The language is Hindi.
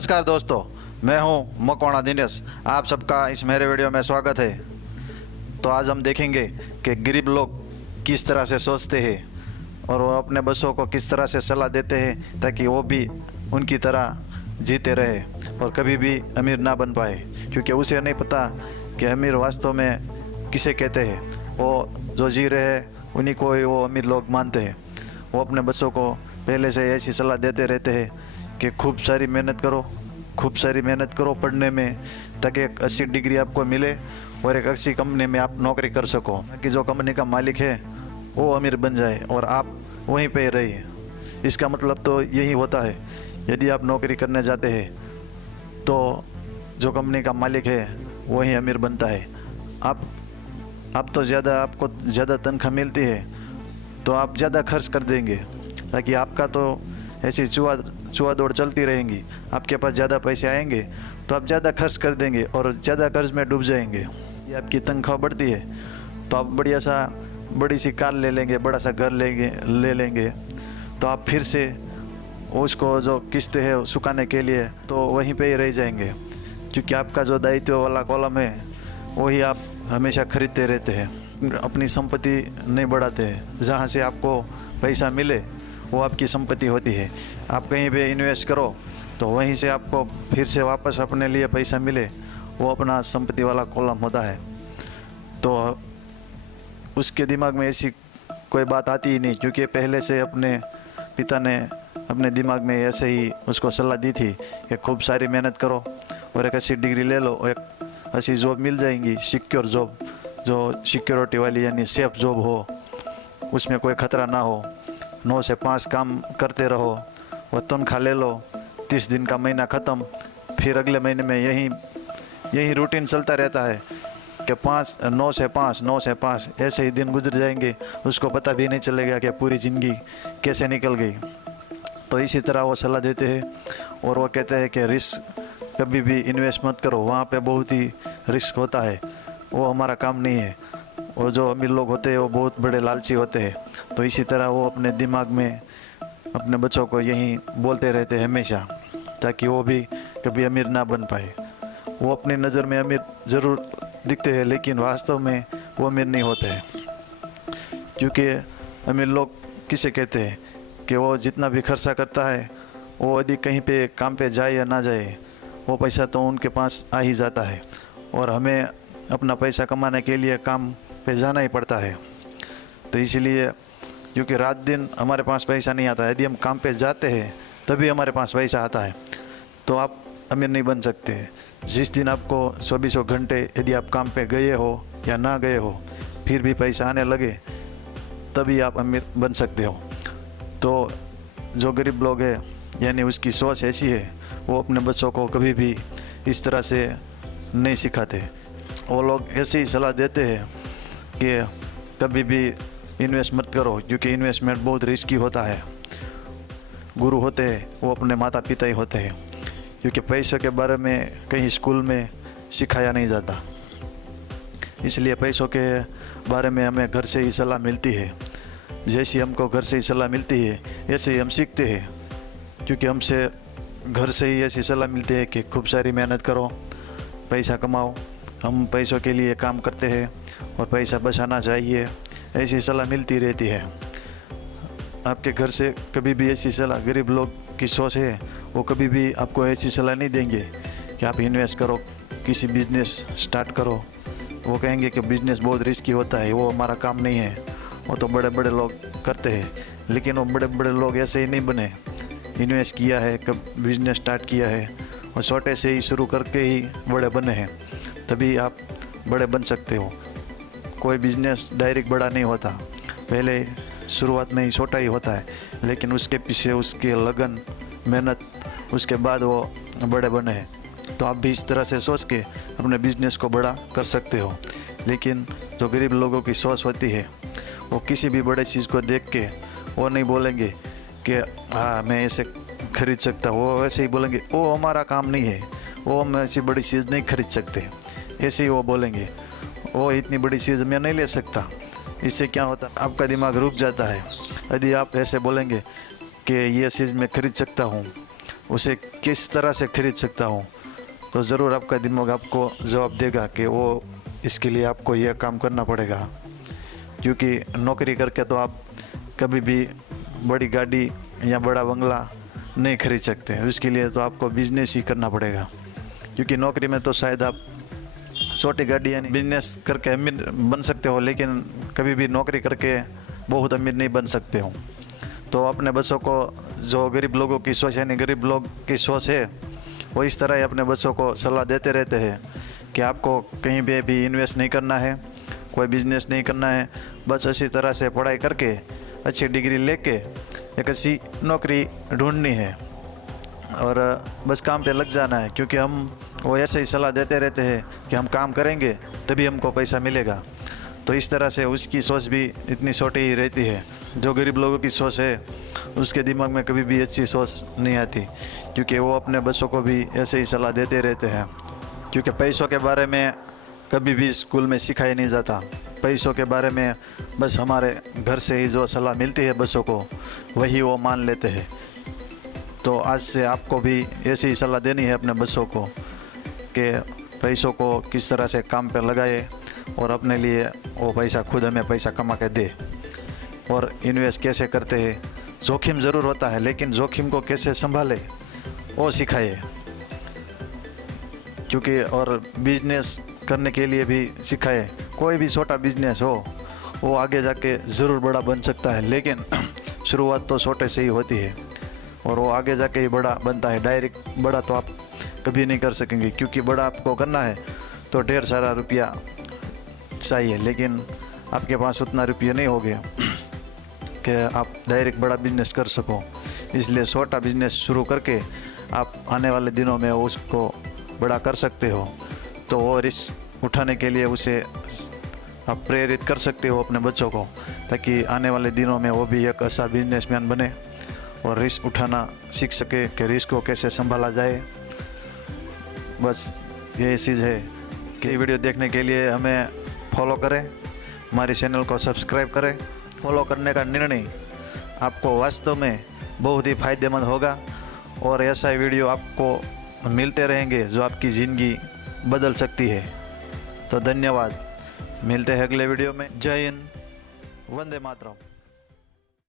नमस्कार दोस्तों, मैं हूं मकवाना दिनेश। आप सबका इस मेरे वीडियो में स्वागत है। तो आज हम देखेंगे कि गरीब लोग किस तरह से सोचते हैं और वो अपने बच्चों को किस तरह से सलाह देते हैं ताकि वो भी उनकी तरह जीते रहे और कभी भी अमीर ना बन पाए, क्योंकि उसे नहीं पता कि अमीर वास्तव में किसे कहते हैं। वो जो जी रहे हैं उन्हीं को ही वो अमीर लोग मानते हैं। वो अपने बच्चों को पहले से ऐसी सलाह देते रहते हैं कि खूब सारी मेहनत करो पढ़ने में, ताकि एक 80 डिग्री आपको मिले और एक अच्छी कंपनी में आप नौकरी कर सको, ताकि जो कंपनी का मालिक है वो अमीर बन जाए और आप वहीं पे रहिए। इसका मतलब तो यही होता है, यदि आप नौकरी करने जाते हैं तो जो कंपनी का मालिक है वही अमीर बनता है। आप तो आपको ज़्यादा तनख्वाह मिलती है तो आप ज़्यादा खर्च कर देंगे, ताकि आपका तो ऐसी चुआ दौड़ चलती रहेंगी। आपके पास ज़्यादा पैसे आएंगे तो आप ज़्यादा खर्च कर देंगे और ज़्यादा कर्ज में डूब जाएंगे। ये आपकी तनख्वाह बढ़ती है तो आप बड़ी सी कार ले लेंगे, बड़ा सा घर ले लेंगे, तो आप फिर से उसको जो किस्तें है चुकाने के लिए तो वहीं पे ही रह जाएंगे, क्योंकि आपका जो दायित्व वाला कॉलम है वही आप हमेशा खरीदते रहते हैं। अपनी संपत्ति नहीं बढ़ाते हैं। जहाँ से आपको पैसा मिले वो आपकी संपत्ति होती है। आप कहीं पे इन्वेस्ट करो तो वहीं से आपको फिर से वापस अपने लिए पैसा मिले, वो अपना संपत्ति वाला कॉलम होता है। तो उसके दिमाग में ऐसी कोई बात आती ही नहीं, क्योंकि पहले से अपने पिता ने अपने दिमाग में ऐसे ही उसको सलाह दी थी कि खूब सारी मेहनत करो और एक 80 डिग्री ले लो, एक अच्छी जॉब मिल जाएंगी, सिक्योर जॉब, जो सिक्योरिटी वाली यानी सेफ जॉब हो, उसमें कोई ख़तरा ना हो। 9 से 5 काम करते रहो, वह तनख्वाह ले लो, 30 दिन का महीना ख़त्म, फिर अगले महीने में यही रूटीन चलता रहता है कि 9 से 5 ऐसे ही दिन गुजर जाएंगे, उसको पता भी नहीं चलेगा कि पूरी ज़िंदगी कैसे निकल गई। तो इसी तरह वो सलाह देते हैं और वो कहते हैं कि रिस्क कभी भी इन्वेस्ट मत करो, वहाँ पे बहुत ही रिस्क होता है, वो हमारा काम नहीं है। और जो अमीर लोग होते हैं वो बहुत बड़े लालची होते हैं। तो इसी तरह वो अपने दिमाग में अपने बच्चों को यही बोलते रहते हैं हमेशा, ताकि वो भी कभी अमीर ना बन पाए। वो अपनी नज़र में अमीर ज़रूर दिखते हैं, लेकिन वास्तव में वो अमीर नहीं होते हैं। क्योंकि अमीर लोग किसे कहते हैं कि वो जितना भी खर्चा करता है, वो यदि कहीं पे काम पे जाए या ना जाए, वो पैसा तो उनके पास आ ही जाता है। और हमें अपना पैसा कमाने के लिए काम पे जाना ही पड़ता है। तो इसीलिए, क्योंकि रात दिन हमारे पास पैसा नहीं आता, यदि हम काम पे जाते हैं तभी हमारे पास पैसा आता है, तो आप अमीर नहीं बन सकते। जिस दिन आपको 24 घंटे यदि आप काम पे गए हो या ना गए हो फिर भी पैसा आने लगे, तभी आप अमीर बन सकते हो। तो जो गरीब लोग हैं यानी उसकी सोच ऐसी है, वो अपने बच्चों को कभी भी इस तरह से नहीं सिखाते। वो लोग ऐसी सलाह देते हैं कि कभी भी इन्वेस्ट मत करो, क्योंकि इन्वेस्टमेंट बहुत रिस्की होता है। गुरु होते हैं वो अपने माता पिता ही होते हैं, क्योंकि पैसों के बारे में कहीं स्कूल में सिखाया नहीं जाता। इसलिए पैसों के बारे में हमें घर से ही सलाह मिलती है। जैसी हमको घर से ही सलाह मिलती है ऐसे ही हम सीखते हैं, क्योंकि हमसे घर से ही ऐसी सलाह मिलती है कि खूब सारी मेहनत करो, पैसा कमाओ। हम पैसों के लिए काम करते हैं और पैसा बचाना चाहिए, ऐसी सलाह मिलती रहती है। आपके घर से कभी भी ऐसी सलाह, गरीब लोग की सोच है वो कभी भी आपको ऐसी सलाह नहीं देंगे कि आप इन्वेस्ट करो, किसी बिजनेस स्टार्ट करो। वो कहेंगे कि बिजनेस बहुत रिस्की होता है, वो हमारा काम नहीं है, वो तो बड़े बड़े लोग करते हैं। लेकिन वो बड़े बड़े लोग ऐसे ही नहीं बने। इन्वेस्ट किया है, कब बिजनेस स्टार्ट किया है और छोटे से ही शुरू करके ही बड़े बने हैं, तभी आप बड़े बन सकते हो। कोई बिजनेस डायरेक्ट बड़ा नहीं होता, पहले शुरुआत में ही छोटा ही होता है, लेकिन उसके पीछे उसकी लगन मेहनत, उसके बाद वो बड़े बने हैं। तो आप भी इस तरह से सोच के अपने बिजनेस को बड़ा कर सकते हो। लेकिन जो गरीब लोगों की सोच होती है, वो किसी भी बड़े चीज़ को देख के वो नहीं बोलेंगे कि हाँ मैं ऐसे खरीद सकता हूँ, वो वैसे ही बोलेंगे वो हमारा काम नहीं है, वो हम ऐसी बड़ी चीज़ नहीं खरीद सकते, ऐसे ही वो बोलेंगे वो इतनी बड़ी चीज़ मैं नहीं ले सकता। इससे क्या होता है, आपका दिमाग रुक जाता है। यदि आप ऐसे बोलेंगे कि ये चीज़ मैं खरीद सकता हूँ, उसे किस तरह से खरीद सकता हूँ, तो ज़रूर आपका दिमाग आपको जवाब देगा कि वो इसके लिए आपको यह काम करना पड़ेगा। क्योंकि नौकरी करके तो आप कभी भी बड़ी गाड़ी या बड़ा बंगला नहीं खरीद सकते, उसके लिए तो आपको बिजनेस ही करना पड़ेगा। क्योंकि नौकरी में तो शायद आप छोटी गाड़ी यानी बिजनेस करके अमीर बन सकते हो, लेकिन कभी भी नौकरी करके बहुत अमीर नहीं बन सकते हो। तो अपने बच्चों को, जो गरीब लोगों की सोच यानी गरीब लोग की सोच है, वो इस तरह ही अपने बच्चों को सलाह देते रहते हैं कि आपको कहीं पे भी इन्वेस्ट नहीं करना है, कोई बिजनेस नहीं करना है, बस अच्छी तरह से पढ़ाई करके अच्छी डिग्री लेके एक अच्छी नौकरी ढूंढनी है और बस काम पे लग जाना है। क्योंकि हम वो ऐसे ही सलाह देते रहते हैं कि हम काम करेंगे तभी हमको पैसा मिलेगा। तो इस तरह से उसकी सोच भी इतनी छोटी ही रहती है। जो गरीब लोगों की सोच है उसके दिमाग में कभी भी अच्छी सोच नहीं आती, क्योंकि वो अपने बच्चों को भी ऐसे ही सलाह देते रहते हैं। क्योंकि पैसों के बारे में कभी भी स्कूल में सिखाया नहीं जाता। पैसों के बारे में बस हमारे घर से ही जो सलाह मिलती है बच्चों को, वही वो मान लेते हैं। तो आज से आपको भी ऐसी ही सलाह देनी है अपने बच्चों को कि पैसों को किस तरह से काम पर लगाए और अपने लिए वो पैसा खुद हमें पैसा कमा के दे। और इन्वेस्ट कैसे करते हैं, जोखिम ज़रूर होता है, लेकिन जोखिम को कैसे संभाले वो सिखाए। क्योंकि और बिजनेस करने के लिए भी सिखाए। कोई भी छोटा बिजनेस हो वो आगे जाके ज़रूर बड़ा बन सकता है, लेकिन शुरुआत तो छोटे से ही होती है और वो आगे जाके ही बड़ा बनता है। डायरेक्ट बड़ा तो आप कभी नहीं कर सकेंगे, क्योंकि बड़ा आपको करना है तो ढेर सारा रुपया चाहिए, लेकिन आपके पास उतना रुपये नहीं होंगे कि आप डायरेक्ट बड़ा बिजनेस कर सको। इसलिए छोटा बिजनेस शुरू करके आप आने वाले दिनों में उसको बड़ा कर सकते हो। तो वो रिस्क उठाने के लिए उसे आप प्रेरित कर सकते हो अपने बच्चों को, ताकि आने वाले दिनों में वो भी एक अच्छा बिजनेसमैन बने और रिस्क उठाना सीख सके कि रिस्क को कैसे संभाला जाए। बस यही चीज़ है कि वीडियो देखने के लिए हमें फॉलो करें, हमारे चैनल को सब्सक्राइब करें। फॉलो करने का निर्णय आपको वास्तव में बहुत ही फ़ायदेमंद होगा और ऐसा वीडियो आपको मिलते रहेंगे जो आपकी ज़िंदगी बदल सकती है। तो धन्यवाद, मिलते हैं अगले वीडियो में। जय हिंद, वंदे मातरम।